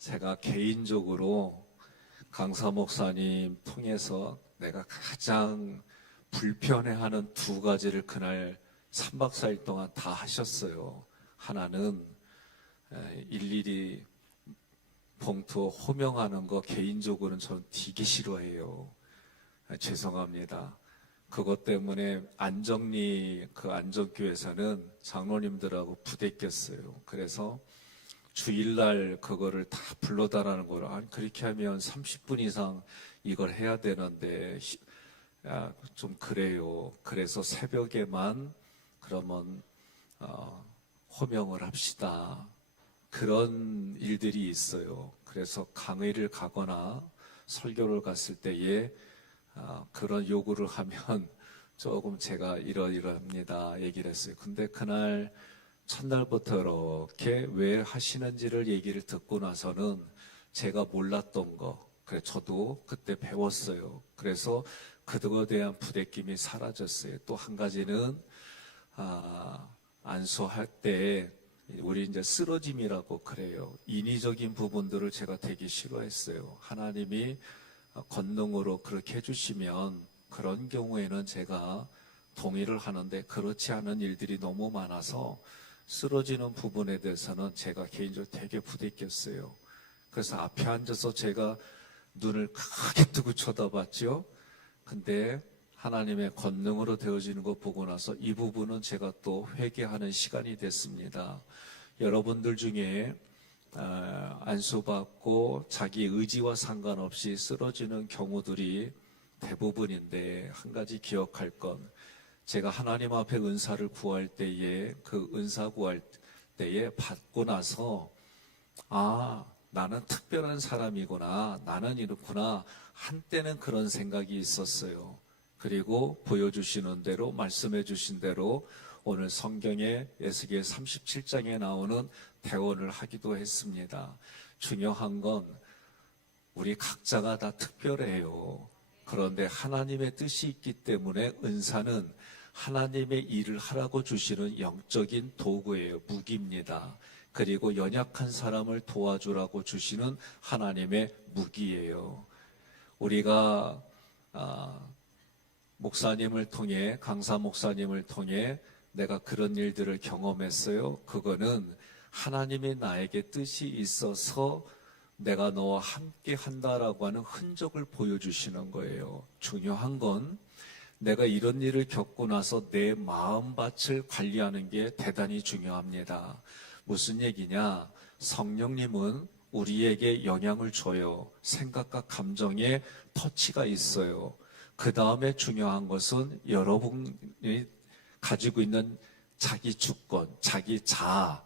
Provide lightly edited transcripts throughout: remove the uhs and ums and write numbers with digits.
제가 개인적으로 강사 목사님 통해서 내가 가장 불편해하는 두 가지를 그날 3박 4일 동안 다 하셨어요. 하나는 일일이 봉투 호명하는 거 개인적으로는 저는 되게 싫어해요. 죄송합니다. 그것 때문에 안정리 그 안정교회에서는 장로님들하고 부대꼈어요. 그래서 주일날 그거를 다 불러달라는 거를 아니 그렇게 하면 30분 이상 이걸 해야 되는데 좀 그래요. 그래서 새벽에만 그러면 호명을 합시다. 그런 일들이 있어요. 그래서 강의를 가거나 설교를 갔을 때에 그런 요구를 하면 조금 제가 이러이러합니다 얘기를 했어요. 근데 그날 첫날부터 이렇게 왜 하시는지를 얘기를 듣고 나서는 제가 몰랐던 거, 그래 저도 그때 배웠어요. 그래서 그거에 대한 부대낌이 사라졌어요. 또 한 가지는 안수할 때 우리 이제 쓰러짐이라고 그래요. 인위적인 부분들을 제가 되게 싫어했어요. 하나님이 권능으로 그렇게 해주시면 그런 경우에는 제가 동의를 하는데 그렇지 않은 일들이 너무 많아서 쓰러지는 부분에 대해서는 제가 개인적으로 되게 부대꼈어요. 그래서 앞에 앉아서 제가 눈을 크게 뜨고 쳐다봤죠. 근데 하나님의 권능으로 되어지는 거 보고 나서 이 부분은 제가 또 회개하는 시간이 됐습니다. 여러분들 중에 안수받고 자기 의지와 상관없이 쓰러지는 경우들이 대부분인데 한 가지 기억할 건 제가 하나님 앞에 은사를 구할 때에 그 은사 구할 때에 받고 나서 나는 특별한 사람이구나, 나는 이렇구나 한때는 그런 생각이 있었어요. 그리고 보여주시는 대로 말씀해 주신 대로 오늘 성경에 에스겔 37장에 나오는 대언을 하기도 했습니다. 중요한 건 우리 각자가 다 특별해요. 그런데 하나님의 뜻이 있기 때문에 은사는 하나님의 일을 하라고 주시는 영적인 도구예요. 무기입니다. 그리고 연약한 사람을 도와주라고 주시는 하나님의 무기예요. 우리가 목사님을 통해, 강사 목사님을 통해 내가 그런 일들을 경험했어요. 그거는 하나님이 나에게 뜻이 있어서 내가 너와 함께 한다라고 하는 흔적을 보여주시는 거예요. 중요한 건 내가 이런 일을 겪고 나서 내 마음밭을 관리하는 게 대단히 중요합니다. 무슨 얘기냐? 성령님은 우리에게 영향을 줘요. 생각과 감정에 터치가 있어요. 그 다음에 중요한 것은 여러분이 가지고 있는 자기 주권, 자기 자아,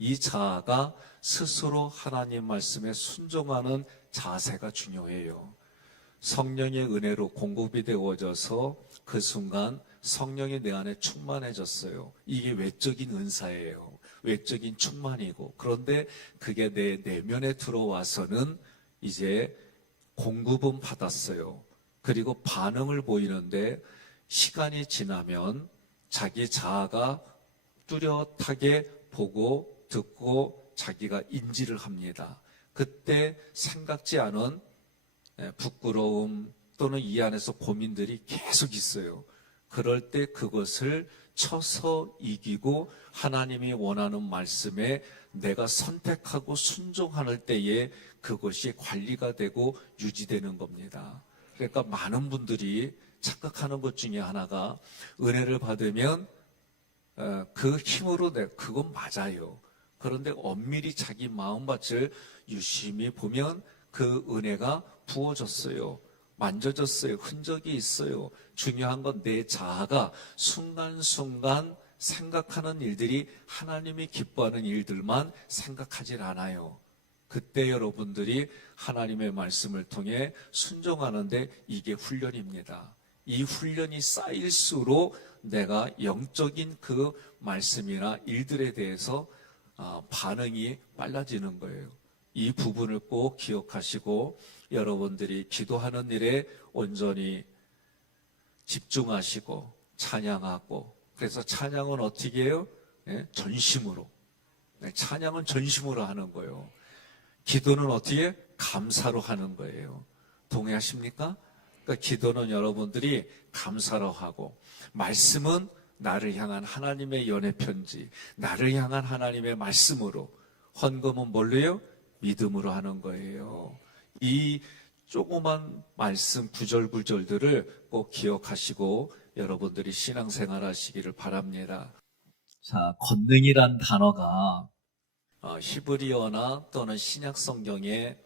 이 자아가 스스로 하나님 말씀에 순종하는 자세가 중요해요. 성령의 은혜로 공급이 되어져서 그 순간 성령이 내 안에 충만해졌어요. 이게 외적인 은사예요. 외적인 충만이고, 그런데 그게 내 내면에 들어와서는 이제 공급은 받았어요. 그리고 반응을 보이는데 시간이 지나면 자기 자아가 뚜렷하게 보고 듣고 자기가 인지를 합니다. 그때 생각지 않은 부끄러움 또는 이 안에서 고민들이 계속 있어요. 그럴 때 그것을 쳐서 이기고 하나님이 원하는 말씀에 내가 선택하고 순종할 때에 그것이 관리가 되고 유지되는 겁니다. 그러니까 많은 분들이 착각하는 것 중에 하나가 은혜를 받으면 그 힘으로 그건 맞아요. 그런데 엄밀히 자기 마음밭을 유심히 보면 그 은혜가 부어졌어요. 만져졌어요. 흔적이 있어요. 중요한 건 내 자아가 순간순간 생각하는 일들이 하나님이 기뻐하는 일들만 생각하질 않아요. 그때 여러분들이 하나님의 말씀을 통해 순종하는데 이게 훈련입니다. 이 훈련이 쌓일수록 내가 영적인 그 말씀이나 일들에 대해서 반응이 빨라지는 거예요. 이 부분을 꼭 기억하시고 여러분들이 기도하는 일에 온전히 집중하시고 찬양하고, 그래서 찬양은 어떻게 해요? 전심으로. 찬양은 전심으로 하는 거예요. 기도는 어떻게? 감사로 하는 거예요. 동의하십니까? 그러니까 기도는 여러분들이 감사로 하고, 말씀은 나를 향한 하나님의 연애 편지, 나를 향한 하나님의 말씀으로, 헌금은 뭘로요? 믿음으로 하는 거예요. 이 조그만 말씀 구절구절들을 꼭 기억하시고 여러분들이 신앙생활 하시기를 바랍니다. 자, 권능이란 단어가 히브리어나 또는 신약 성경에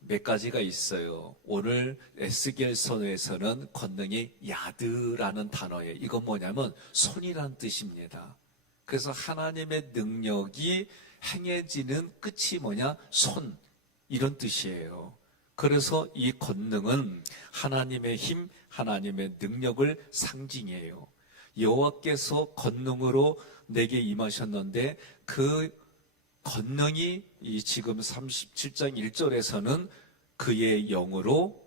몇 가지가 있어요. 오늘 에스겔서에서는 권능이 야드라는 단어예요. 이건 뭐냐면 손이란 뜻입니다. 그래서 하나님의 능력이 행해지는 끝이 뭐냐? 손, 이런 뜻이에요. 그래서 이 권능은 하나님의 힘, 하나님의 능력을 상징해요. 여호와께서 권능으로 내게 임하셨는데 그 권능이 이 지금 37장 1절에서는 그의 영으로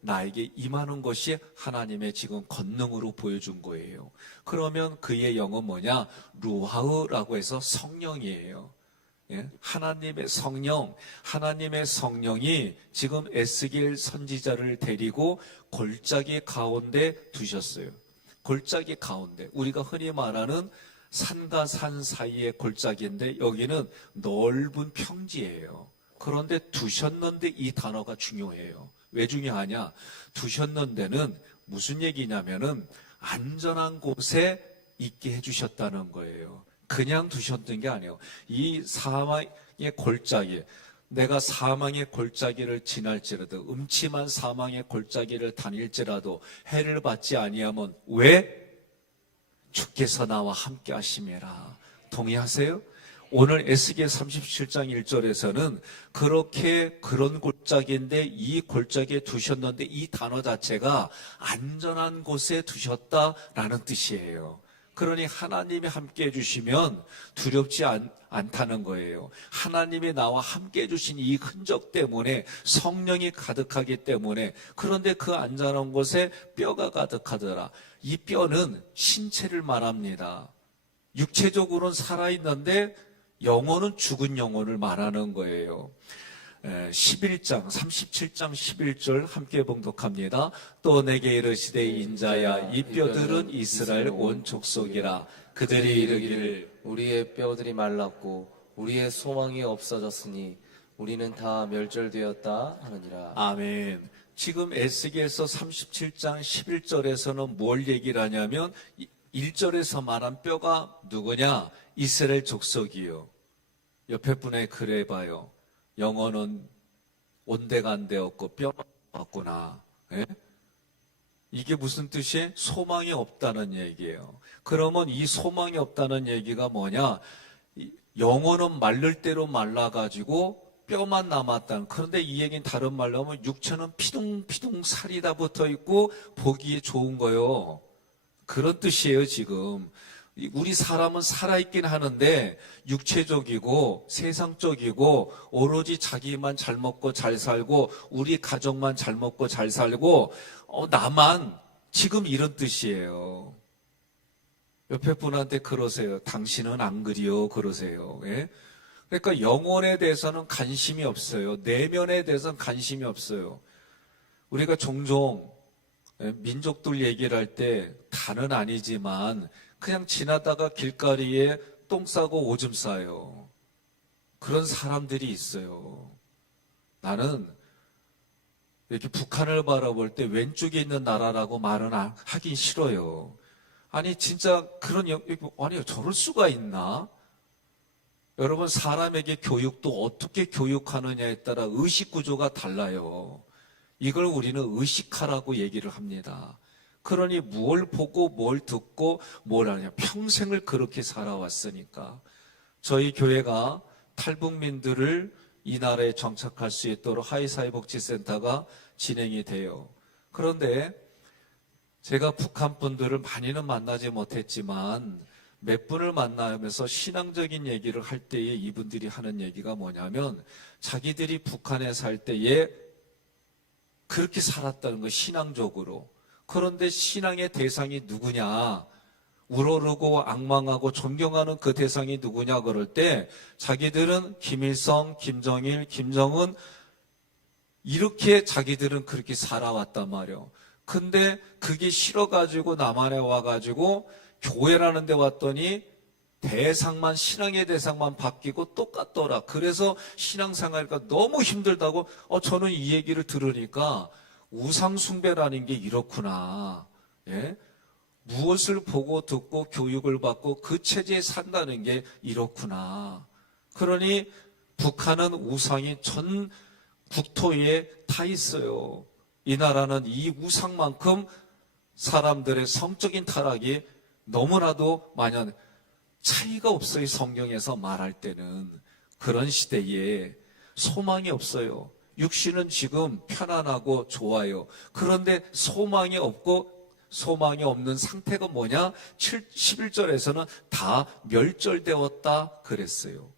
나에게 임하는 것이 하나님의 지금 권능으로 보여준 거예요. 그러면 그의 영은 뭐냐? 루하흐라고 해서 성령이에요. 예? 하나님의 성령이 지금 에스겔 선지자를 데리고 골짜기 가운데 두셨어요. 골짜기 가운데, 우리가 흔히 말하는 산과 산 사이의 골짜기인데 여기는 넓은 평지예요. 그런데 두셨는데, 이 단어가 중요해요. 왜 중요하냐? 두셨는데는 무슨 얘기냐면은 안전한 곳에 있게 해주셨다는 거예요. 그냥 두셨던 게 아니에요. 이 사망의 골짜기, 내가 사망의 골짜기를 지날지라도, 음침한 사망의 골짜기를 다닐지라도 해를 받지 아니하면, 왜? 주께서 나와 함께 하심이라. 동의하세요? 오늘 에스겔 37장 1절에서는 그런 골짜기인데 이 골짜기에 두셨는데, 이 단어 자체가 안전한 곳에 두셨다라는 뜻이에요. 그러니 하나님이 함께 해주시면 두렵지 않다는 거예요. 하나님이 나와 함께 해주신 이 흔적 때문에, 성령이 가득하기 때문에. 그런데 그 안전한 곳에 뼈가 가득하더라. 이 뼈는 신체를 말합니다. 육체적으로는 살아있는데 영혼은 죽은 영혼을 말하는 거예요. 37장 11절 함께 봉독합니다. 또 내게 이르시되, 인자야, 이 뼈들은 이스라엘 온 족속이라. 그들이 이르기를, 우리의 뼈들이 말랐고 우리의 소망이 없어졌으니 우리는 다 멸절되었다 하느니라. 아멘. 지금 에스겔서 37장 11절에서는 뭘 얘기를 하냐면, 1절에서 말한 뼈가 누구냐? 이스라엘 족속이요. 옆에 분에 그래 봐요. 영혼은 온데간데 없고 뼈가 없구나. 예? 이게 무슨 뜻이에요? 소망이 없다는 얘기예요. 그러면 이 소망이 없다는 얘기가 뭐냐? 영혼은 말를 대로 말라가지고 뼈만 남았다는. 그런데 이 얘기는 다른 말로 하면 육체는 피둥피둥 살이 다 붙어있고 보기에 좋은 거요. 그런 뜻이에요. 지금 우리 사람은 살아있긴 하는데 육체적이고 세상적이고 오로지 자기만 잘 먹고 잘 살고 우리 가족만 잘 먹고 잘 살고 나만, 지금 이런 뜻이에요. 옆에 분한테 그러세요. 당신은 안 그리요, 그러세요. 예? 그러니까 영혼에 대해서는 관심이 없어요. 내면에 대해서는 관심이 없어요. 우리가 종종 민족들 얘기를 할 때 다는 아니지만 그냥 지나다가 길거리에 똥 싸고 오줌 싸요. 그런 사람들이 있어요. 나는 이렇게 북한을 바라볼 때 왼쪽에 있는 나라라고 말은 하긴 싫어요. 아니 진짜 아니 저럴 수가 있나? 여러분, 사람에게 교육도 어떻게 교육하느냐에 따라 의식 구조가 달라요. 이걸 우리는 의식하라고 얘기를 합니다. 그러니 뭘 보고 뭘 듣고 뭘 하냐. 평생을 그렇게 살아왔으니까. 저희 교회가 탈북민들을 이 나라에 정착할 수 있도록 하이사회복지센터가 진행이 돼요. 그런데 제가 북한 분들을 많이는 만나지 못했지만 몇 분을 만나면서 신앙적인 얘기를 할 때에 이분들이 하는 얘기가 뭐냐면, 자기들이 북한에 살 때에 그렇게 살았다는 거, 신앙적으로. 그런데 신앙의 대상이 누구냐? 우러르고 악망하고 존경하는 그 대상이 누구냐 그럴 때 자기들은 김일성, 김정일, 김정은 이렇게 자기들은 그렇게 살아왔단 말이에요. 근데 그게 싫어가지고 남한에 와가지고 교회라는 데 왔더니 대상만, 신앙의 대상만 바뀌고 똑같더라. 그래서 신앙생활가 너무 힘들다고 저는 이 얘기를 들으니까 우상숭배라는 게 이렇구나. 예? 무엇을 보고 듣고 교육을 받고 그 체제에 산다는 게 이렇구나. 그러니 북한은 우상이 전 국토에 다 있어요. 이 나라는 이 우상만큼 사람들의 성적인 타락이 너무나도 만연 차이가 없어요. 성경에서 말할 때는. 그런 시대에 소망이 없어요. 육신은 지금 편안하고 좋아요. 그런데 소망이 없고 소망이 없는 상태가 뭐냐? 11절에서는 다 멸절되었다 그랬어요.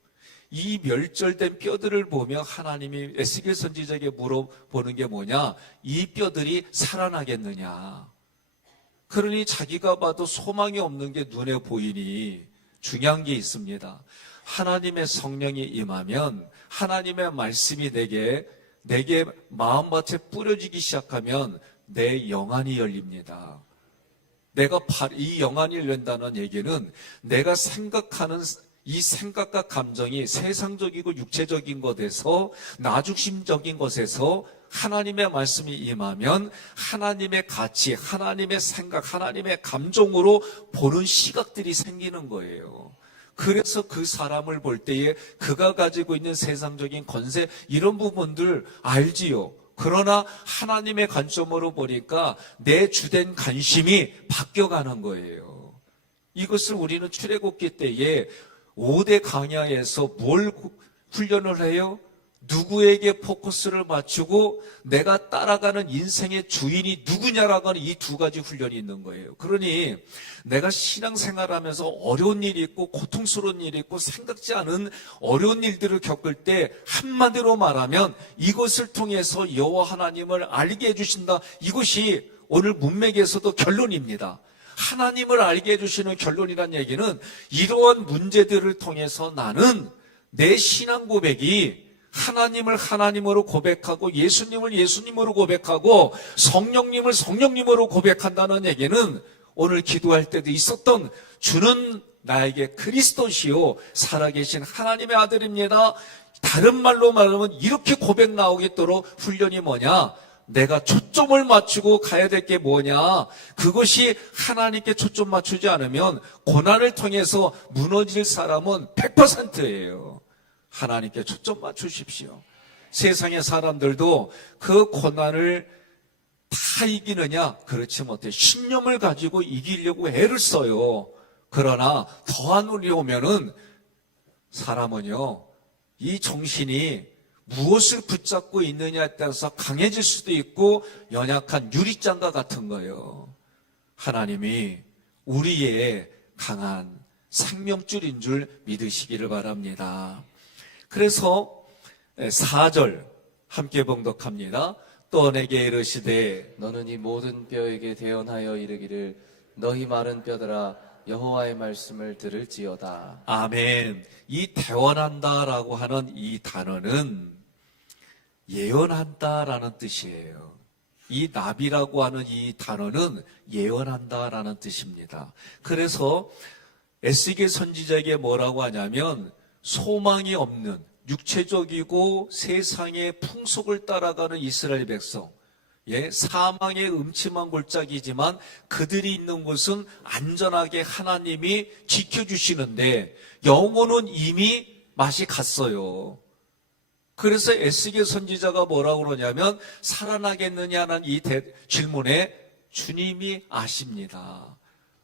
이 멸절된 뼈들을 보며 하나님이 에스겔 선지자에게 물어보는 게 뭐냐? 이 뼈들이 살아나겠느냐? 그러니 자기가 봐도 소망이 없는 게 눈에 보이니 중요한 게 있습니다. 하나님의 성령이 임하면 하나님의 말씀이 내게 마음밭에 뿌려지기 시작하면 내 영안이 열립니다. 이 영안이 열린다는 얘기는 내가 생각하는 이 생각과 감정이 세상적이고 육체적인 것에서 나중심적인 것에서 하나님의 말씀이 임하면 하나님의 가치, 하나님의 생각, 하나님의 감정으로 보는 시각들이 생기는 거예요. 그래서 그 사람을 볼 때에 그가 가지고 있는 세상적인 권세 이런 부분들 알지요. 그러나 하나님의 관점으로 보니까 내 주된 관심이 바뀌어가는 거예요. 이것을 우리는 출애굽기 때에 5대 강야에서 뭘 훈련을 해요? 누구에게 포커스를 맞추고 내가 따라가는 인생의 주인이 누구냐라고 하는 이 두 가지 훈련이 있는 거예요. 그러니 내가 신앙생활하면서 어려운 일이 있고 고통스러운 일이 있고 생각지 않은 어려운 일들을 겪을 때 한마디로 말하면 이것을 통해서 여호와 하나님을 알게 해주신다. 이것이 오늘 문맥에서도 결론입니다. 하나님을 알게 해주시는 결론이란 얘기는 이러한 문제들을 통해서 나는 내 신앙 고백이 하나님을 하나님으로 고백하고 예수님을 예수님으로 고백하고 성령님을 성령님으로 고백한다는 얘기는 오늘 기도할 때도 있었던 주는 나에게 그리스도시요 살아계신 하나님의 아들입니다. 다른 말로 말하면 이렇게 고백 나오겠도록 훈련이 뭐냐? 내가 초점을 맞추고 가야 될 게 뭐냐? 그것이 하나님께 초점 맞추지 않으면 고난을 통해서 무너질 사람은 100%예요. 하나님께 초점 맞추십시오. 세상의 사람들도 그 고난을 다 이기느냐? 그렇지 못해. 신념을 가지고 이기려고 애를 써요. 그러나 더한 일이 오면은 사람은요, 이 정신이 무엇을 붙잡고 있느냐에 따라서 강해질 수도 있고 연약한 유리장과 같은 거예요. 하나님이 우리의 강한 생명줄인 줄 믿으시기를 바랍니다. 그래서 4절 함께 봉독합니다. 또 내게 이르시되 너는 이 모든 뼈에게 대언하여 이르기를 너희 마른 뼈들아 여호와의 말씀을 들을지어다. 아멘. 이 대언한다라고 하는 이 단어는 예언한다라는 뜻이에요. 이 나비라고 하는 이 단어는 예언한다라는 뜻입니다. 그래서 에스겔 선지자에게 뭐라고 하냐면 소망이 없는 육체적이고 세상의 풍속을 따라가는 이스라엘 백성, 사망의 음침한 골짜기지만 그들이 있는 곳은 안전하게 하나님이 지켜주시는데 영혼은 이미 맛이 갔어요. 그래서 에스겔 선지자가 뭐라고 그러냐면 살아나겠느냐는 이 질문에 주님이 아십니다.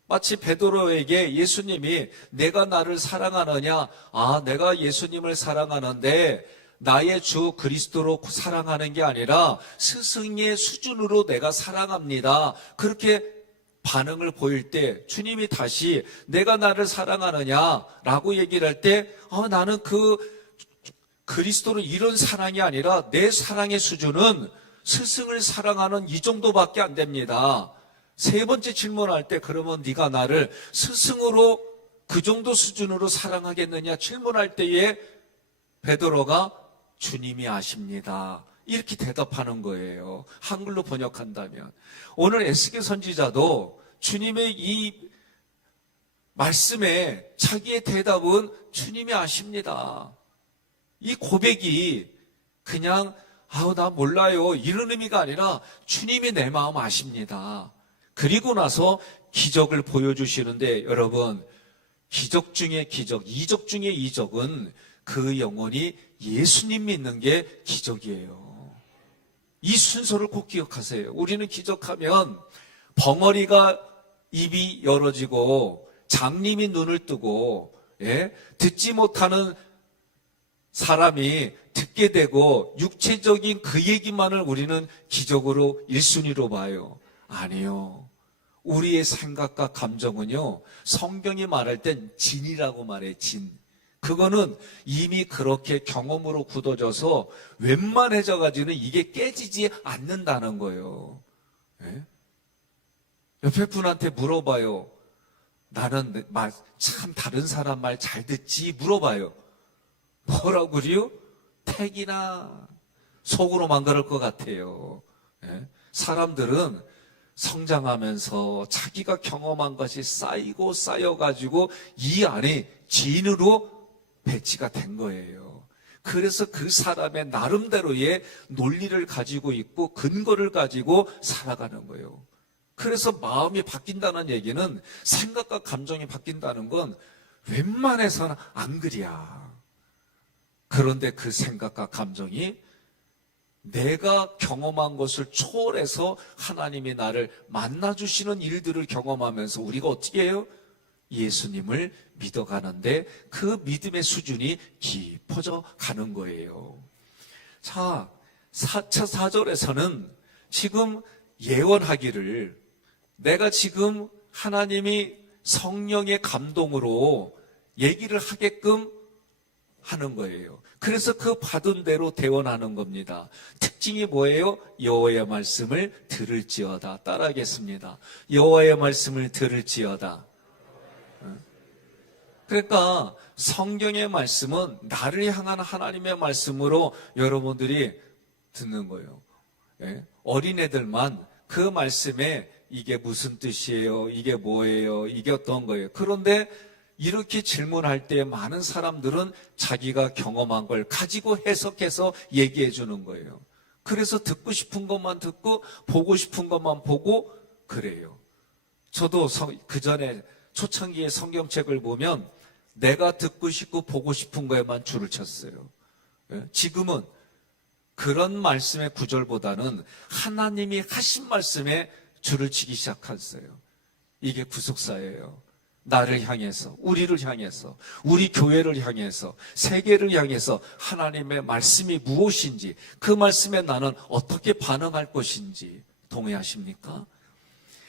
마치 베드로에게 예수님이 내가 나를 사랑하느냐? 내가 예수님을 사랑하는데 나의 주 그리스도로 사랑하는 게 아니라 스승의 수준으로 내가 사랑합니다. 그렇게 반응을 보일 때 주님이 다시 내가 나를 사랑하느냐라고 얘기를 할 때 나는 그리스도는 이런 사랑이 아니라 내 사랑의 수준은 스승을 사랑하는 이 정도밖에 안 됩니다. 세 번째 질문할 때 그러면 네가 나를 스승으로 그 정도 수준으로 사랑하겠느냐 질문할 때에 베드로가 주님이 아십니다. 이렇게 대답하는 거예요. 한글로 번역한다면. 오늘 에스겔 선지자도 주님의 이 말씀에 자기의 대답은 주님이 아십니다. 이 고백이 그냥 나 몰라요 이런 의미가 아니라 주님이 내 마음 아십니다. 그리고 나서 기적을 보여주시는데 여러분, 기적 중에 기적, 이적 중에 이적은 그 영혼이 예수님 믿는 게 기적이에요. 이 순서를 꼭 기억하세요. 우리는 기적하면 벙어리가 입이 열어지고 장님이 눈을 뜨고 듣지 못하는 사람이 듣게 되고 육체적인 그 얘기만을 우리는 기적으로 1순위로 봐요. 아니요. 우리의 생각과 감정은요, 성경이 말할 땐 진이라고 말해, 진. 그거는 이미 그렇게 경험으로 굳어져서 웬만해져가지고는 이게 깨지지 않는다는 거예요. 옆에 분한테 물어봐요. 나는 참 다른 사람 말 잘 듣지? 물어봐요. 뭐라고 그래요? 택이나 속으로만 그럴 것 같아요. 사람들은 성장하면서 자기가 경험한 것이 쌓이고 쌓여가지고 이 안에 진으로 배치가 된 거예요. 그래서 그 사람의 나름대로의 논리를 가지고 있고 근거를 가지고 살아가는 거예요. 그래서 마음이 바뀐다는 얘기는 생각과 감정이 바뀐다는 건 웬만해서는 안 그리야. 그런데 그 생각과 감정이 내가 경험한 것을 초월해서 하나님이 나를 만나주시는 일들을 경험하면서 우리가 어떻게 해요? 예수님을 믿어가는데 그 믿음의 수준이 깊어져 가는 거예요. 자, 4차 4절에서는 지금 예언하기를 내가 지금 하나님이 성령의 감동으로 얘기를 하게끔 하는 거예요. 그래서 그 받은 대로 대언하는 겁니다. 특징이 뭐예요? 여호와의 말씀을 들을지어다. 따라하겠습니다. 여호와의 말씀을 들을지어다. 그러니까 성경의 말씀은 나를 향한 하나님의 말씀으로 여러분들이 듣는 거예요. 어린애들만 그 말씀에 이게 무슨 뜻이에요? 이게 뭐예요? 이게 어떤 거예요? 그런데 이렇게 질문할 때 많은 사람들은 자기가 경험한 걸 가지고 해석해서 얘기해 주는 거예요. 그래서 듣고 싶은 것만 듣고 보고 싶은 것만 보고 그래요. 저도 그 전에 초창기에 성경책을 보면 내가 듣고 싶고 보고 싶은 거에만 줄을 쳤어요. 지금은 그런 말씀의 구절보다는 하나님이 하신 말씀에 줄을 치기 시작했어요. 이게 구속사예요. 나를 향해서, 우리를 향해서, 우리 교회를 향해서, 세계를 향해서 하나님의 말씀이 무엇인지, 그 말씀에 나는 어떻게 반응할 것인지 동의하십니까?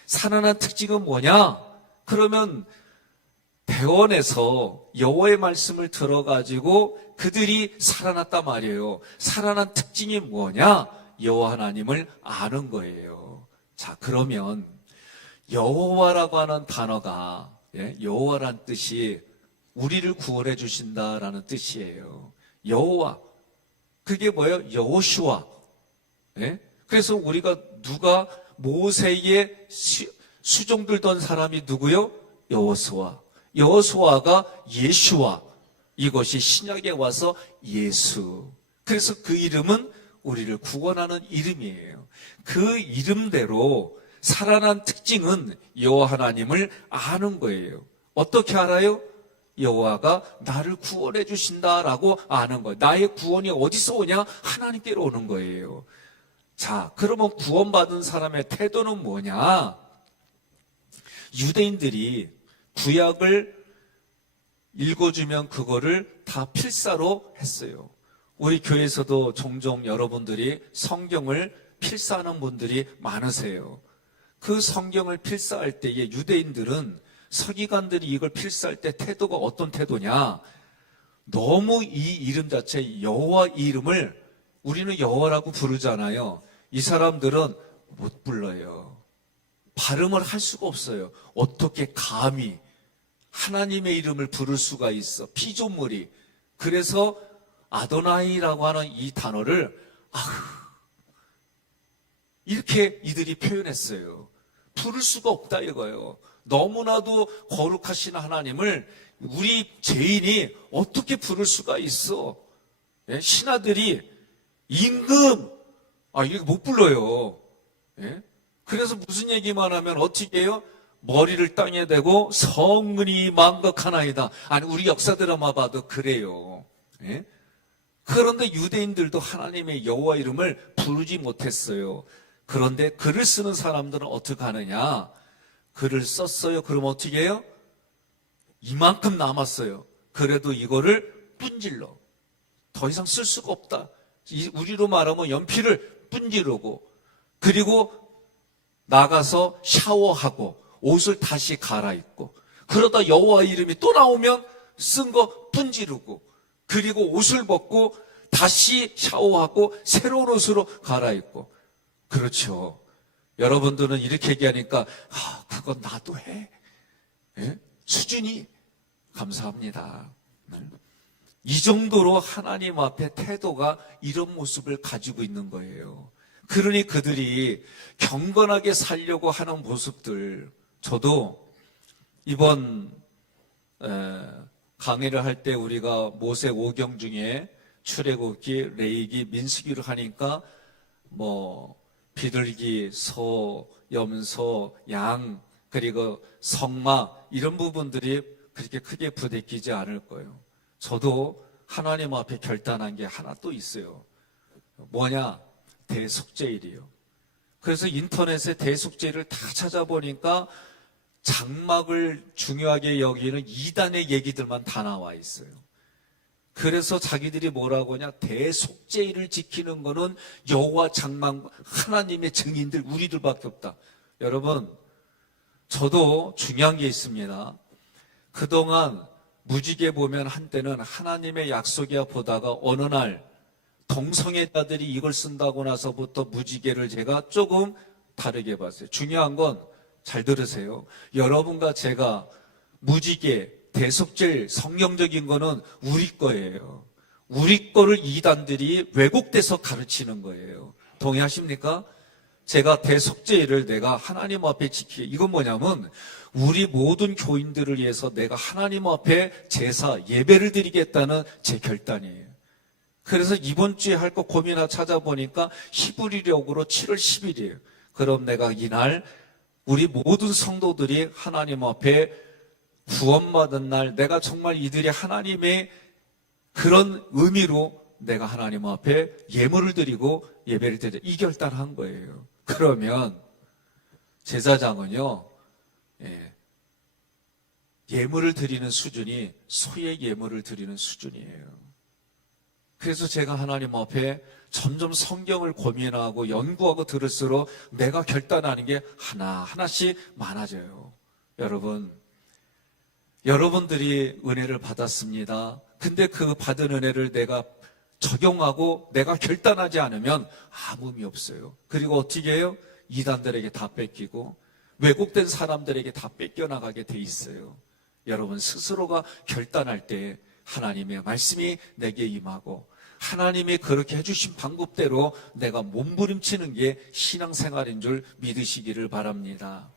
살아난 특징은 뭐냐? 그러면 대원에서 여호와의 말씀을 들어가지고 그들이 살아났단 말이에요. 살아난 특징이 뭐냐? 여호와 하나님을 아는 거예요. 자, 그러면 여호와라고 하는 단어가 여호와란 뜻이 우리를 구원해 주신다라는 뜻이에요. 여호와, 그게 뭐예요? 여호슈아. 그래서 우리가 누가 모세의 수종 들던 사람이 누구요? 여호수아. 여호수아가 예슈아. 이것이 신약에 와서 예수. 그래서 그 이름은 우리를 구원하는 이름이에요. 그 이름대로 살아난 특징은 여호와 하나님을 아는 거예요. 어떻게 알아요? 여호와가 나를 구원해 주신다라고 아는 거예요. 나의 구원이 어디서 오냐? 하나님께로 오는 거예요. 자, 그러면 구원받은 사람의 태도는 뭐냐? 유대인들이 구약을 읽어주면 그거를 다 필사로 했어요. 우리 교회에서도 종종 여러분들이 성경을 필사하는 분들이 많으세요. 그 성경을 필사할 때에 유대인들은 서기관들이 이걸 필사할 때 태도가 어떤 태도냐? 너무 이 이름 자체 여호와 이름을 우리는 여호와라고 부르잖아요. 이 사람들은 못 불러요. 발음을 할 수가 없어요. 어떻게 감히 하나님의 이름을 부를 수가 있어. 피조물이. 그래서 아도나이라고 하는 이 단어를 이렇게 이들이 표현했어요. 부를 수가 없다 이거예요. 너무나도 거룩하신 하나님을 우리 죄인이 어떻게 부를 수가 있어? 예? 신하들이 임금 이거 못 불러요. 예? 그래서 무슨 얘기만 하면 어떻게 해요? 머리를 땅에 대고 성은이 망각하나이다. 아니 우리 역사 드라마 봐도 그래요. 예? 그런데 유대인들도 하나님의 여호와 이름을 부르지 못했어요. 그런데 글을 쓰는 사람들은 어떻게 하느냐? 글을 썼어요. 그럼 어떻게 해요? 이만큼 남았어요. 그래도 이거를 분질러. 더 이상 쓸 수가 없다. 우리로 말하면 연필을 분지르고 그리고 나가서 샤워하고 옷을 다시 갈아입고 그러다 여호와 이름이 또 나오면 쓴 거 분지르고 그리고 옷을 벗고 다시 샤워하고 새로운 옷으로 갈아입고 그렇죠. 여러분들은 이렇게 얘기하니까 그건 나도 해. 예? 수준이 감사합니다. 이 정도로 하나님 앞에 태도가 이런 모습을 가지고 있는 거예요. 그러니 그들이 경건하게 살려고 하는 모습들 저도 이번 강의를 할 때 우리가 모세 5경 중에 출애굽기, 레위기, 민수기를 하니까 비둘기, 소, 염소, 양 그리고 성마 이런 부분들이 그렇게 크게 부대끼지 않을 거예요. 저도 하나님 앞에 결단한 게 하나 또 있어요. 뭐냐? 대속죄일이요. 그래서 인터넷에 대속죄를 다 찾아보니까 장막을 중요하게 여기는 이단의 얘기들만 다 나와 있어요. 그래서 자기들이 뭐라고 하냐? 대속죄일을 지키는 거는 여호와 장막 하나님의 증인들 우리들밖에 없다. 여러분, 저도 중요한 게 있습니다. 그동안 무지개 보면 한때는 하나님의 약속이야 보다가 어느 날 동성애자들이 이걸 쓴다고 나서부터 무지개를 제가 조금 다르게 봤어요. 중요한 건 잘 들으세요. 여러분과 제가 무지개, 대속죄 성경적인 거는 우리 거예요. 우리 거를 이단들이 왜곡돼서 가르치는 거예요. 동의하십니까? 제가 대속죄를 내가 하나님 앞에 이건 뭐냐면 우리 모든 교인들을 위해서 내가 하나님 앞에 제사, 예배를 드리겠다는 제 결단이에요. 그래서 이번 주에 할 거 고민하다 찾아보니까 히브리력으로 7월 10일이에요. 그럼 내가 이날 우리 모든 성도들이 하나님 앞에 구원받은 날 내가 정말 이들이 하나님의 그런 의미로 내가 하나님 앞에 예물을 드리고 예배를 드리자 이 결단한 거예요. 그러면 제사장은요 예물을 드리는 수준이 소의 예물을 드리는 수준이에요. 그래서 제가 하나님 앞에 점점 성경을 고민하고 연구하고 들을수록 내가 결단하는 게 하나하나씩 많아져요. 여러분들이 은혜를 받았습니다. 근데 그 받은 은혜를 내가 적용하고 내가 결단하지 않으면 아무 의미 없어요. 그리고 어떻게 해요? 이단들에게 다 뺏기고 왜곡된 사람들에게 다 뺏겨나가게 돼 있어요. 여러분 스스로가 결단할 때 하나님의 말씀이 내게 임하고 하나님이 그렇게 해주신 방법대로 내가 몸부림치는 게 신앙생활인 줄 믿으시기를 바랍니다.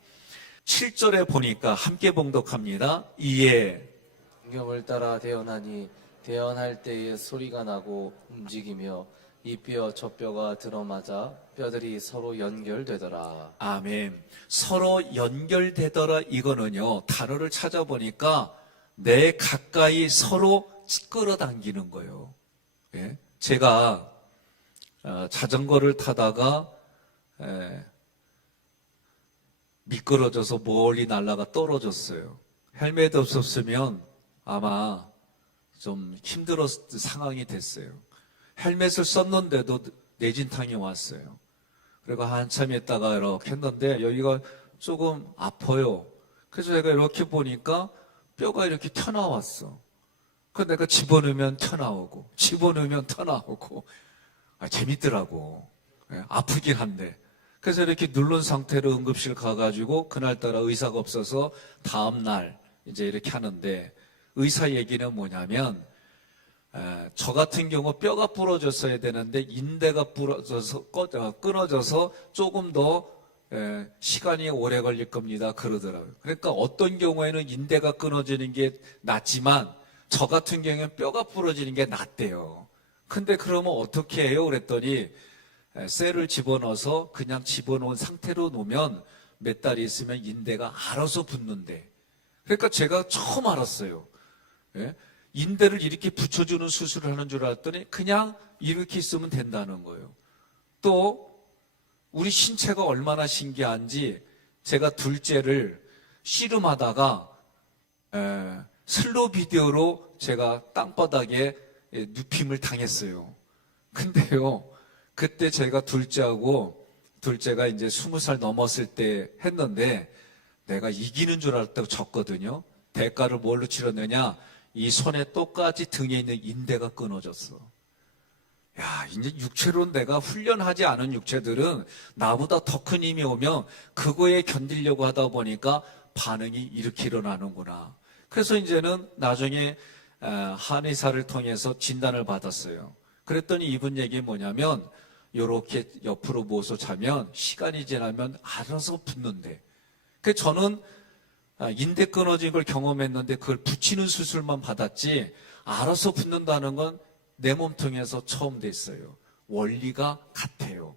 7절에 보니까 함께 봉독합니다. 이에 성경을 따라 대언하니 대언할 때에 소리가 나고 움직이며 이 뼈 저 뼈가 들어맞아 뼈들이 서로 연결되더라. 아멘. 서로 연결되더라 이거는요 단어를 찾아보니까 내 가까이 서로 끌어당기는 거예요. 예? 제가 자전거를 타다가 미끄러져서 멀리 날아가 떨어졌어요. 헬멧 없었으면 아마 좀 힘들었을 상황이 됐어요. 헬멧을 썼는데도 내진탕이 왔어요. 그리고 한참 있다가 이렇게 했는데 여기가 조금 아파요. 그래서 제가 이렇게 보니까 뼈가 이렇게 튀어나왔어. 그 내가 집어넣으면 튀어나오고 집어넣으면 튀어나오고 재밌더라고. 아프긴 한데. 그래서 이렇게 누른 상태로 응급실 가가지고 그날따라 의사가 없어서 다음날 이제 이렇게 하는데, 의사 얘기는 뭐냐면, 저 같은 경우 뼈가 부러졌어야 되는데 인대가 부러져서 끊어져서 조금 더 시간이 오래 걸릴 겁니다, 그러더라고요. 그러니까 어떤 경우에는 인대가 끊어지는 게 낫지만 저 같은 경우에는 뼈가 부러지는 게 낫대요. 근데 그러면 어떻게 해요? 그랬더니 셀을 집어넣어서 그냥 집어넣은 상태로 놓으면 몇 달이 있으면 인대가 알아서 붙는데, 그러니까 제가 처음 알았어요. 예? 인대를 이렇게 붙여주는 수술을 하는 줄 알았더니 그냥 이렇게 있으면 된다는 거예요. 또 우리 신체가 얼마나 신기한지, 제가 둘째를 씨름하다가 슬로우 비디오로 제가 땅바닥에 눕힘을 당했어요. 근데요, 그때 제가 둘째가 이제 20살 넘었을 때 했는데, 내가 이기는 줄 알았다고 졌거든요. 대가를 뭘로 치렀느냐? 이 손에 똑같이 등에 있는 인대가 끊어졌어. 야, 이제 육체로 내가 훈련하지 않은 육체들은 나보다 더 큰 힘이 오면 그거에 견디려고 하다 보니까 반응이 이렇게 일어나는구나. 그래서 이제는 나중에 한의사를 통해서 진단을 받았어요. 그랬더니 이분 얘기 뭐냐면, 요렇게 옆으로 모서 자면 시간이 지나면 알아서 붙는데, 그 저는 인대 끊어진 걸 경험했는데 그걸 붙이는 수술만 받았지 알아서 붙는다는 건 내 몸통에서 처음 됐어요. 원리가 같아요.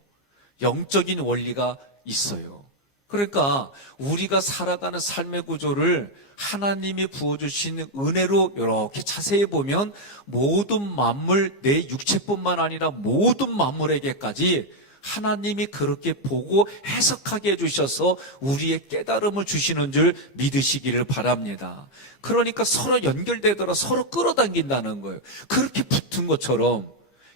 영적인 원리가 있어요. 그러니까 우리가 살아가는 삶의 구조를 하나님이 부어주신 은혜로 이렇게 자세히 보면 모든 만물, 내 육체뿐만 아니라 모든 만물에게까지 하나님이 그렇게 보고 해석하게 해주셔서 우리의 깨달음을 주시는 줄 믿으시기를 바랍니다. 그러니까 서로 연결되더라, 서로 끌어당긴다는 거예요. 그렇게 붙은 것처럼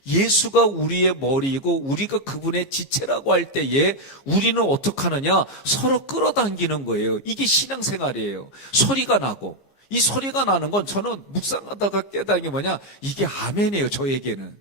예수가 우리의 머리이고 우리가 그분의 지체라고 할 때에 우리는 어떻게 하느냐? 서로 끌어당기는 거예요. 이게 신앙생활이에요. 소리가 나고, 이 소리가 나는 건 저는 묵상하다가 깨달은 게 뭐냐? 이게 아멘이에요, 저에게는.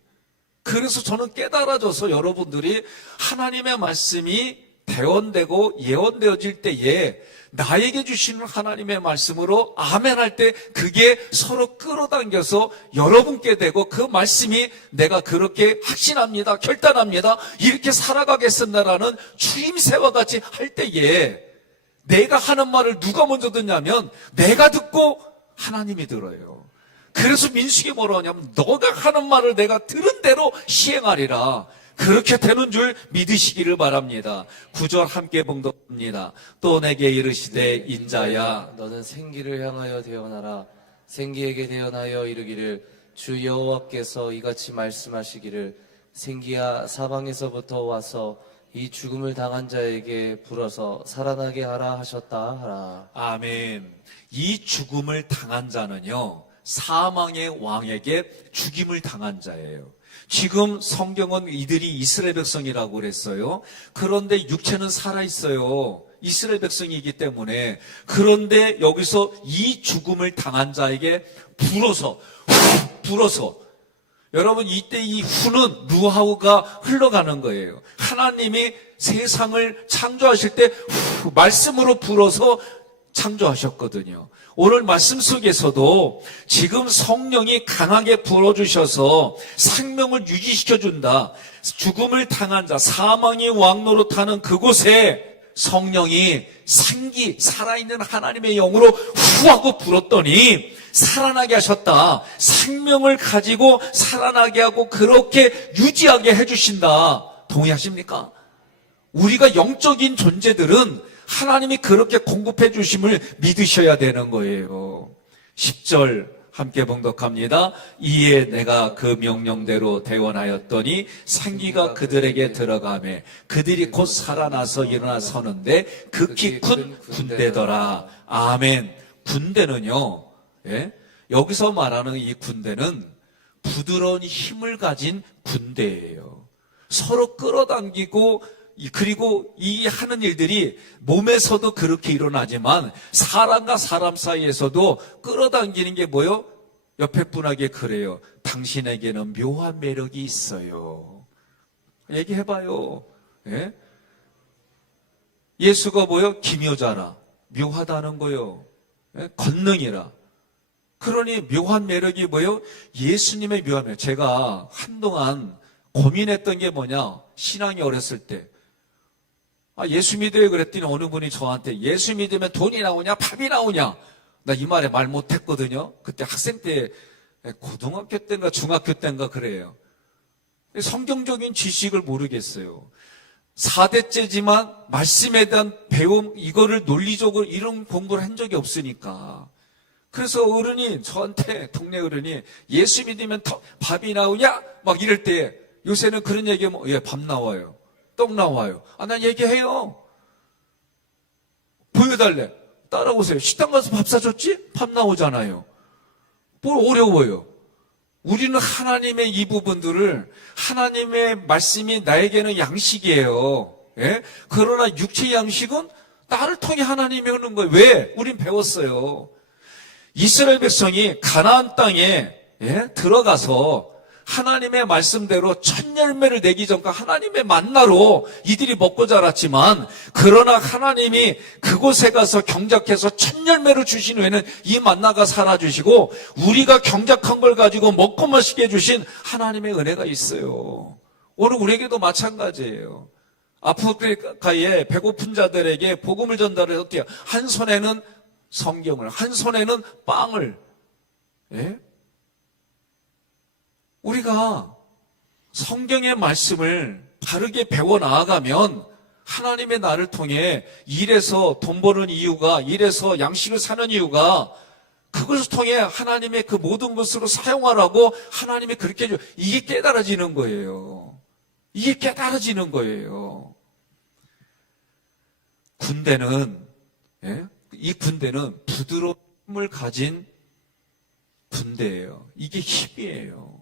그래서 저는 깨달아져서 여러분들이 하나님의 말씀이 대언되고 예언되어질 때에 나에게 주시는 하나님의 말씀으로 아멘 할 때 그게 서로 끌어당겨서 여러분께 되고, 그 말씀이 내가 그렇게 확신합니다, 결단합니다, 이렇게 살아가겠습니다라는 추임새와 같이 할 때에 내가 하는 말을 누가 먼저 듣냐면 내가 듣고 하나님이 들어요. 그래서 민수기 뭐라고 하냐면 너가 하는 말을 내가 들은 대로 시행하리라. 그렇게 되는 줄 믿으시기를 바랍니다. 9절 함께 봉독합니다. 또 내게 이르시되 인자야 너는 생기를 향하여 대언하라. 생기에게 대언하여 이르기를 주 여호와께서 이같이 말씀하시기를 생기야 사방에서부터 와서 이 죽음을 당한 자에게 불어서 살아나게 하라 하셨다 하라. 아멘. 이 죽음을 당한 자는요, 사망의 왕에게 죽임을 당한 자예요. 지금 성경은 이들이 이스라엘 백성이라고 그랬어요. 그런데 육체는 살아있어요. 이스라엘 백성이기 때문에. 그런데 여기서 이 죽음을 당한 자에게 불어서 여러분, 이때 이 후는 루하우가 흘러가는 거예요. 하나님이 세상을 창조하실 때 말씀으로 불어서 창조하셨거든요. 오늘 말씀 속에서도 지금 성령이 강하게 불어주셔서 생명을 유지시켜준다. 죽음을 당한 자, 사망의 왕노릇하는 그곳에 성령이 생기, 살아있는 하나님의 영으로 후하고 불었더니 살아나게 하셨다. 생명을 가지고 살아나게 하고 그렇게 유지하게 해주신다. 동의하십니까? 우리가 영적인 존재들은 하나님이 그렇게 공급해 주심을 믿으셔야 되는 거예요. 10절 함께 봉독합니다. 이에 내가 그 명령대로 대원하였더니 생기가 그들에게 들어가매 그들이 곧 살아나서 일어나 서는데 극히 큰 군대더라. 아멘. 군대는요, 예? 여기서 말하는 이 군대는 부드러운 힘을 가진 군대예요. 서로 끌어당기고, 그리고 이 하는 일들이 몸에서도 그렇게 일어나지만 사람과 사람 사이에서도 끌어당기는 게 뭐요? 옆에 분에게 그래요. 당신에게는 묘한 매력이 있어요. 얘기해봐요. 예? 예수가 뭐요? 기묘자라. 묘하다는 거요. 예? 권능이라. 그러니 묘한 매력이 뭐요? 예수님의 묘한 매력. 제가 한동안 고민했던 게 뭐냐? 신앙이 어렸을 때. 예수 믿어요 그랬더니 어느 분이 저한테 예수 믿으면 돈이 나오냐? 밥이 나오냐? 나 이 말에 말 못했거든요. 그때 학생 때 고등학교 때인가 중학교 때인가 그래요. 성경적인 지식을 모르겠어요. 4대째지만 말씀에 대한 배움 이거를 논리적으로 이런 공부를 한 적이 없으니까. 그래서 어른이 저한테 동네 어른이 예수 믿으면 밥이 나오냐? 막 이럴 때 요새는 그런 얘기하면 예, 밥 나와요. 떡 나와요. 난 얘기해요. 보여달래. 따라오세요. 식당 가서 밥 사줬지? 밥 나오잖아요. 뭘 어려워요. 우리는 하나님의 이 부분들을 하나님의 말씀이 나에게는 양식이에요. 예? 그러나 육체의 양식은 나를 통해 하나님이 하는 거예요. 왜? 우린 배웠어요. 이스라엘 백성이 가나안 땅에 들어가서 하나님의 말씀대로 첫 열매를 내기 전까지 하나님의 만나로 이들이 먹고 자랐지만 그러나 하나님이 그곳에 가서 경작해서 첫 열매를 주신 후에는 이 만나가 사라지시고 우리가 경작한 걸 가지고 먹고 마시게 해주신 하나님의 은혜가 있어요. 오늘 우리에게도 마찬가지예요. 아프리카의 배고픈 자들에게 복음을 전달해서 어때요? 한 손에는 성경을, 한 손에는 빵을. 예? 우리가 성경의 말씀을 바르게 배워 나아가면 하나님의 나를 통해 일해서 돈 버는 이유가, 일해서 양식을 사는 이유가 그것을 통해 하나님의 그 모든 것으로 사용하라고 하나님이 그렇게 해줘. 이게 깨달아지는 거예요. 이게 깨달아지는 거예요. 군대는, 이 군대는 부드러움을 가진 군대예요. 이게 힘이에요.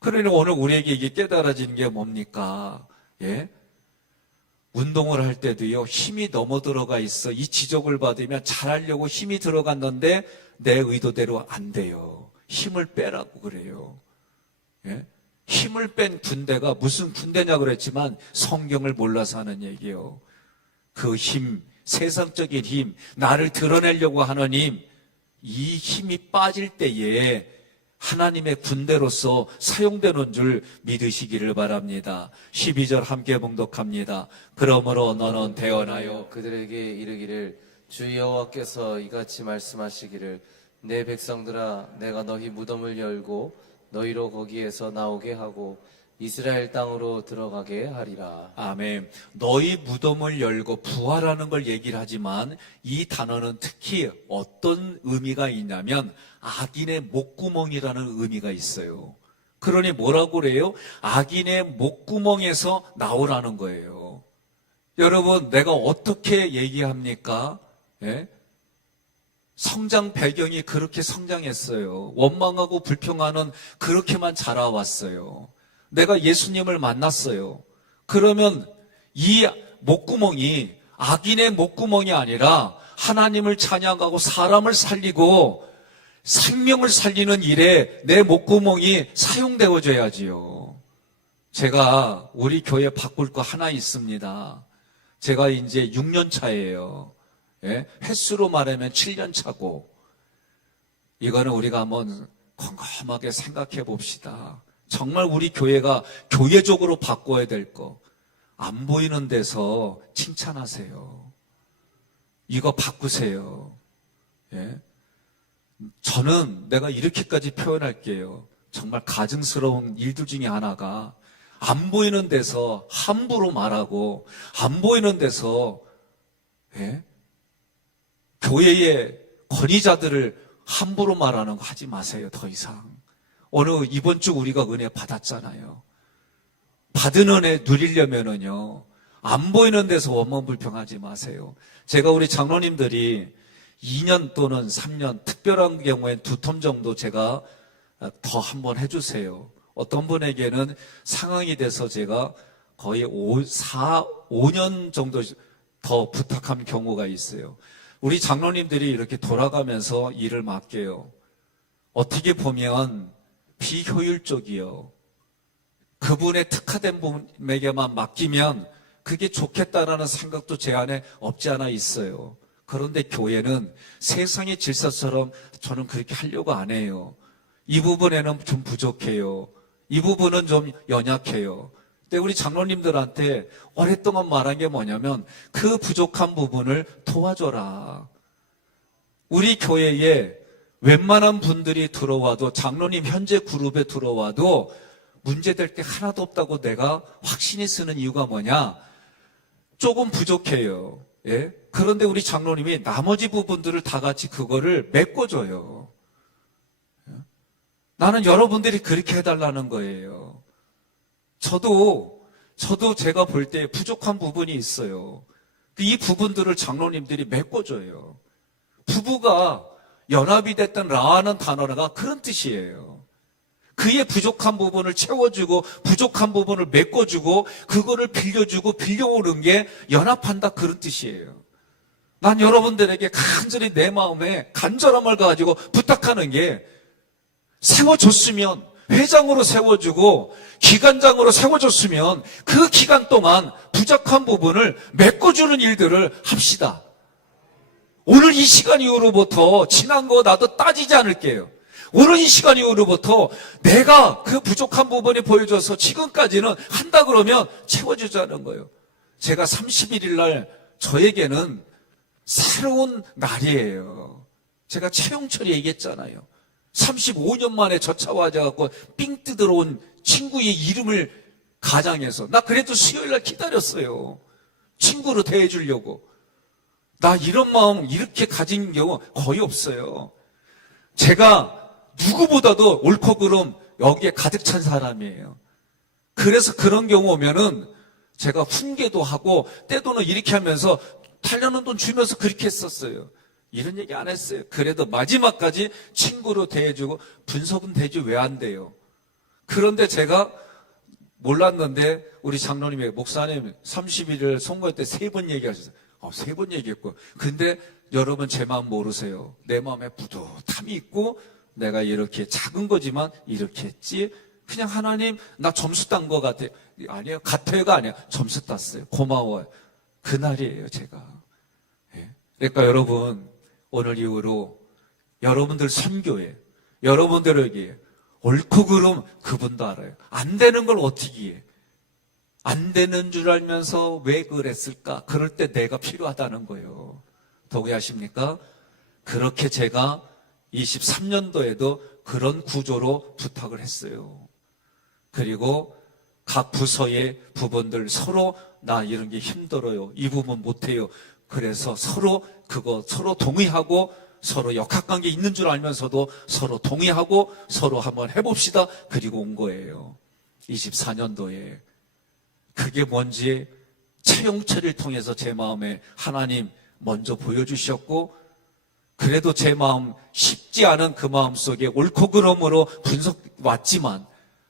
그러니 오늘 우리에게 이게 깨달아지는 게 뭡니까? 예? 운동을 할 때도요, 힘이 너무 들어가 있어. 이 지적을 받으면 잘하려고 힘이 들어갔는데 내 의도대로 안 돼요. 힘을 빼라고 그래요. 예? 힘을 뺀 군대가 무슨 군대냐 그랬지만 성경을 몰라서 하는 얘기예요. 그 힘, 세상적인 힘, 나를 드러내려고 하는 힘, 이 힘이 빠질 때에 하나님의 군대로서 사용되는 줄 믿으시기를 바랍니다. 12절 함께 봉독합니다. 그러므로 너는 대언하여 그들에게 이르기를 주 여호와께서 이같이 말씀하시기를 내 백성들아 내가 너희 무덤을 열고 너희로 거기에서 나오게 하고 이스라엘 땅으로 들어가게 하리라. 아멘. 너희 무덤을 열고 부활하는 걸 얘기를 하지만 이 단어는 특히 어떤 의미가 있냐면 악인의 목구멍이라는 의미가 있어요. 그러니 뭐라고 그래요? 악인의 목구멍에서 나오라는 거예요. 여러분, 내가 어떻게 얘기합니까? 예? 성장 배경이 그렇게 성장했어요. 원망하고 불평하는 그렇게만 자라왔어요. 내가 예수님을 만났어요. 그러면 이 목구멍이 악인의 목구멍이 아니라 하나님을 찬양하고 사람을 살리고 생명을 살리는 일에 내 목구멍이 사용되어져야지요. 제가 우리 교회 바꿀 거 하나 있습니다. 제가 이제 6년 차예요. 예? 횟수로 말하면 7년 차고 이거는 우리가 한번 컴컴하게 생각해 봅시다. 정말 우리 교회가 교회적으로 바꿔야 될 거. 안 보이는 데서 칭찬하세요. 이거 바꾸세요. 예? 저는 내가 이렇게까지 표현할게요. 정말 가증스러운 일들 중에 하나가 안 보이는 데서 함부로 말하고 안 보이는 데서 교회의 권위자들을 함부로 말하는 거 하지 마세요. 더 이상. 오늘 이번 주 우리가 은혜 받았잖아요. 받은 은혜 누리려면은요, 안 보이는 데서 원망 불평하지 마세요. 제가 우리 장로님들이 2년 또는 3년, 특별한 경우엔 2텀 정도 제가 더 한번 해주세요. 어떤 분에게는 상황이 돼서 제가 거의 5년 정도 더 부탁한 경우가 있어요. 우리 장로님들이 이렇게 돌아가면서 일을 맡겨요. 어떻게 보면 비효율적이요. 그분의 특화된 분에게만 맡기면 그게 좋겠다라는 생각도 제 안에 없지 않아 있어요. 그런데 교회는 세상의 질서처럼 저는 그렇게 하려고 안 해요. 이 부분에는 좀 부족해요. 이 부분은 좀 연약해요. 근데 우리 장로님들한테 오랫동안 말한 게 뭐냐면 그 부족한 부분을 도와줘라. 우리 교회에 웬만한 분들이 들어와도 장로님 현재 그룹에 들어와도 문제될 게 하나도 없다고 내가 확신이 쓰는 이유가 뭐냐? 조금 부족해요. 예? 그런데 우리 장로님이 나머지 부분들을 다 같이 그거를 메꿔줘요. 나는 여러분들이 그렇게 해달라는 거예요. 저도 제가 볼 때 부족한 부분이 있어요. 이 부분들을 장로님들이 메꿔줘요. 부부가 연합이 됐던 라하는 단어가 그런 뜻이에요. 그의 부족한 부분을 채워주고 부족한 부분을 메꿔주고 그거를 빌려주고 빌려오는 게 연합한다 그런 뜻이에요. 난 여러분들에게 간절히 내 마음에 간절함을 가지고 부탁하는 게 세워줬으면 회장으로 세워주고 기관장으로 세워줬으면 그 기간 동안 부족한 부분을 메꿔주는 일들을 합시다. 오늘 이 시간 이후로부터 지난 거 나도 따지지 않을게요. 오늘 이 시간 이후로부터 내가 그 부족한 부분이 보여줘서 지금까지는 한다 그러면 채워주자는 거예요. 제가 31일 날 저에게는 새로운 날이에요. 제가 최영철이 얘기했잖아요. 35년 만에 저 차 와져갖고 삥 뜯어온 친구의 이름을 가장해서 나 그래도 수요일 날 기다렸어요. 친구로 대해주려고. 나 이런 마음 이렇게 가진 경우 거의 없어요. 제가 누구보다도 옳고 그름 여기에 가득 찬 사람이에요. 그래서 그런 경우 오면은 제가 훈계도 하고 때도는 이렇게 하면서 달려는 돈 주면서 그렇게 했었어요. 이런 얘기 안 했어요. 그래도 마지막까지 친구로 대해주고 분석은 되지 왜 안 돼요? 그런데 제가 몰랐는데 우리 장로님이 목사님 31일 선거 때 3번 얘기하셨어요. 3번 얘기했고. 근데 여러분 제 마음 모르세요. 내 마음에 뿌듯함이 있고 내가 이렇게 작은 거지만 이렇게 했지. 그냥 하나님 나 점수 딴 거 같아요. 아니에요. 같아요가 아니야. 점수 땄어요. 고마워요. 그날이에요 제가. 예. 그러니까 여러분 오늘 이후로 여러분들 선교에 여러분들에게 옳고 그름 그분도 알아요. 안 되는 걸 어떻게 해. 안 되는 줄 알면서 왜 그랬을까? 그럴 때 내가 필요하다는 거예요. 동의하십니까? 그렇게 제가 23년도에도 그런 구조로 부탁을 했어요. 그리고 각 부서의 부분들 서로 나 이런 게 힘들어요. 이 부분 못해요. 그래서 서로 동의하고 서로 역학관계 있는 줄 알면서도 서로 동의하고 서로 한번 해봅시다. 그리고 온 거예요. 24년도에. 그게 뭔지 채용철을 통해서 제 마음에 하나님 먼저 보여주셨고 그래도 제 마음 쉽지 않은 그 마음 속에 옳고 그름으로 분석 왔지만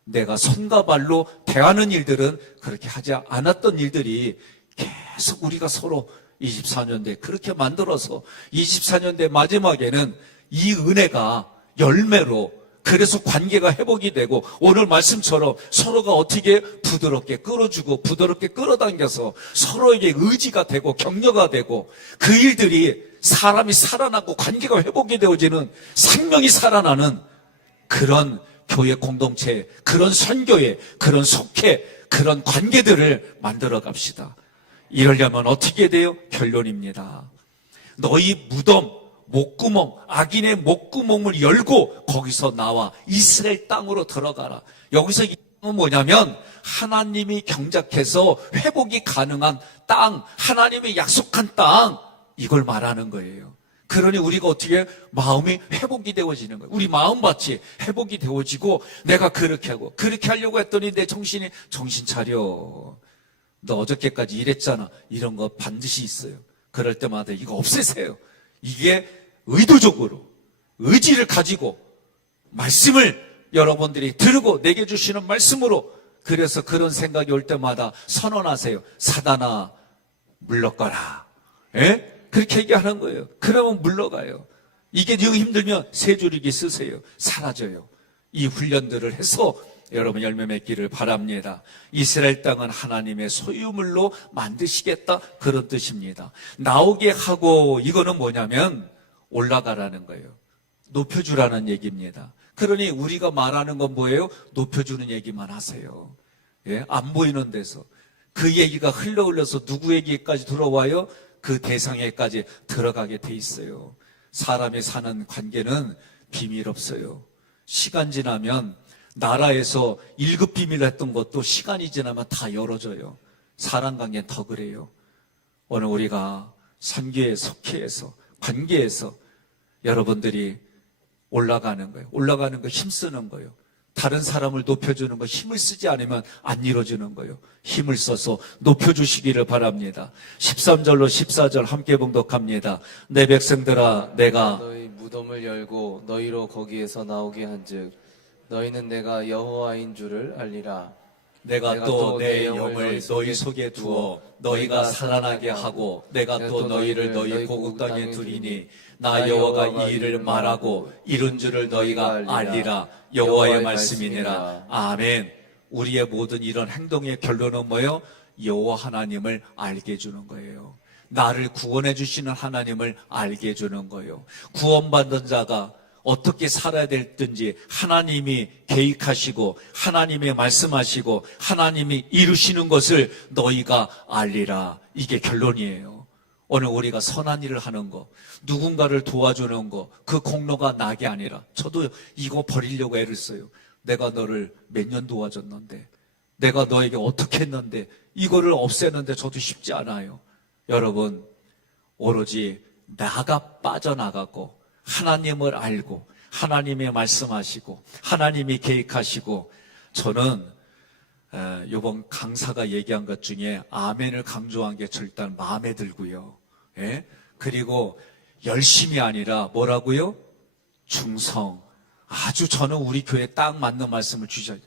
내가 손과 발로 대하는 일들은 그렇게 하지 않았던 일들이 계속 우리가 서로 24년대 그렇게 만들어서 24년대 마지막에는 이 은혜가 열매로 그래서 관계가 회복이 되고 오늘 말씀처럼 서로가 어떻게 부드럽게 끌어주고 부드럽게 끌어당겨서 서로에게 의지가 되고 격려가 되고 그 일들이 사람이 살아나고 관계가 회복이 되어지는 생명이 살아나는 그런 교회 공동체, 그런 선교회, 그런 속회, 그런 관계들을 만들어 갑시다. 이러려면 어떻게 돼요? 결론입니다. 너희 무덤, 목구멍, 악인의 목구멍을 열고 거기서 나와 이스라엘 땅으로 들어가라. 여기서 이 땅은 뭐냐면 하나님이 경작해서 회복이 가능한 땅, 하나님이 약속한 땅, 이걸 말하는 거예요. 그러니 우리가 어떻게 마음이 회복이 되어지는 거예요. 우리 마음밭이 회복이 되어지고 내가 그렇게 하고 그렇게 하려고 했더니 내 정신 차려. 너 어저께까지 이랬잖아. 이런 거 반드시 있어요. 그럴 때마다 이거 없애세요. 이게 의도적으로 의지를 가지고 말씀을 여러분들이 들고 내게 주시는 말씀으로 그래서 그런 생각이 올 때마다 선언하세요. 사단아 물러가라. 예? 그렇게 얘기하는 거예요. 그러면 물러가요. 이게 영 힘들면 세 줄이기 쓰세요. 사라져요. 이 훈련들을 해서 여러분 열매 맺기를 바랍니다. 이스라엘 땅은 하나님의 소유물로 만드시겠다, 그런 뜻입니다. 나오게 하고, 이거는 뭐냐면 올라가라는 거예요. 높여주라는 얘기입니다. 그러니 우리가 말하는 건 뭐예요? 높여주는 얘기만 하세요. 예? 안 보이는 데서 그 얘기가 흘러서 누구에게까지 들어와요? 그 대상에까지 들어가게 돼 있어요. 사람이 사는 관계는 비밀 없어요. 시간 지나면 나라에서 1급 비밀 했던 것도 시간이 지나면 다 열어져요. 사람 관계는 더 그래요. 오늘 우리가 선교에 속해에서 관계에서 여러분들이 올라가는 거예요. 올라가는 거 힘쓰는 거예요. 다른 사람을 높여주는 거 힘을 쓰지 않으면 안 이루어지는 거예요. 힘을 써서 높여주시기를 바랍니다. 13절로 14절 함께 봉독합니다. 내 백성들아, 내가 너희 무덤을 열고 너희로 거기에서 나오게 한즉 너희는 내가 여호와인 줄을 알리라. 내가 또 내 영을 너희 속에 두어 너희가 살아나게 하고 내가 또 너희를 너희 고국 땅에 두리니 나 여호와가 이 일을 말하고 이룬 줄을 너희가 알리라. 여호와의 말씀이니라. 아멘. 우리의 모든 이런 행동의 결론은 뭐예요? 여호와 하나님을 알게 해주는 거예요. 나를 구원해 주시는 하나님을 알게 해주는 거예요. 구원받은 자가 어떻게 살아야 될든지 하나님이 계획하시고 하나님이 말씀하시고 하나님이 이루시는 것을 너희가 알리라. 이게 결론이에요. 오늘 우리가 선한 일을 하는 거, 누군가를 도와주는 거, 그 공로가 나게 아니라, 저도 이거 버리려고 애를 써요. 내가 너를 몇 년 도와줬는데, 내가 너에게 어떻게 했는데, 이거를 없애는데 저도 쉽지 않아요. 여러분, 오로지 나가 빠져나가고 하나님을 알고 하나님이 말씀하시고 하나님이 계획하시고, 저는 이번 강사가 얘기한 것 중에 아멘을 강조한 게 절단 마음에 들고요. 예? 그리고 열심이 아니라 뭐라고요? 충성. 아주 저는 우리 교회에 딱 맞는 말씀을 주셔요.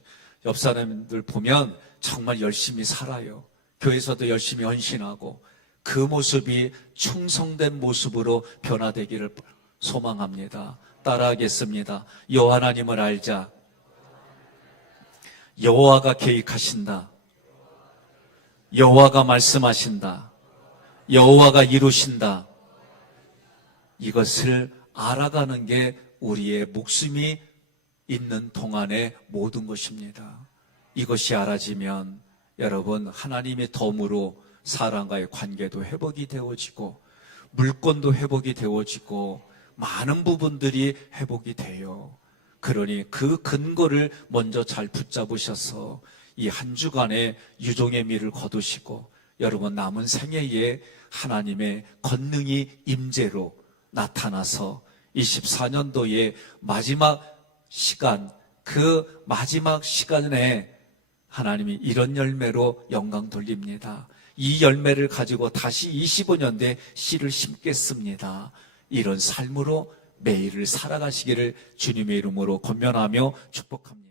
옆 사람들 보면 정말 열심히 살아요. 교회에서도 열심히 헌신하고 그 모습이 충성된 모습으로 변화되기를 소망합니다. 따라하겠습니다. 여호와 하나님을 알자. 여호와가 계획하신다. 여호와가 말씀하신다. 여호와가 이루신다. 이것을 알아가는 게 우리의 목숨이 있는 동안의 모든 것입니다. 이것이 알아지면 여러분, 하나님의 덤으로 사람과의 관계도 회복이 되어지고 물건도 회복이 되어지고 많은 부분들이 회복이 돼요. 그러니 그 근거를 먼저 잘 붙잡으셔서 이 한 주간의 유종의 미를 거두시고 여러분 남은 생애에 하나님의 권능이 임재로 나타나서 24년도의 마지막 시간, 그 마지막 시간에 하나님이 이런 열매로 영광 돌립니다. 이 열매를 가지고 다시 25년대 씨를 심겠습니다. 이런 삶으로 매일을 살아가시기를 주님의 이름으로 권면하며 축복합니다.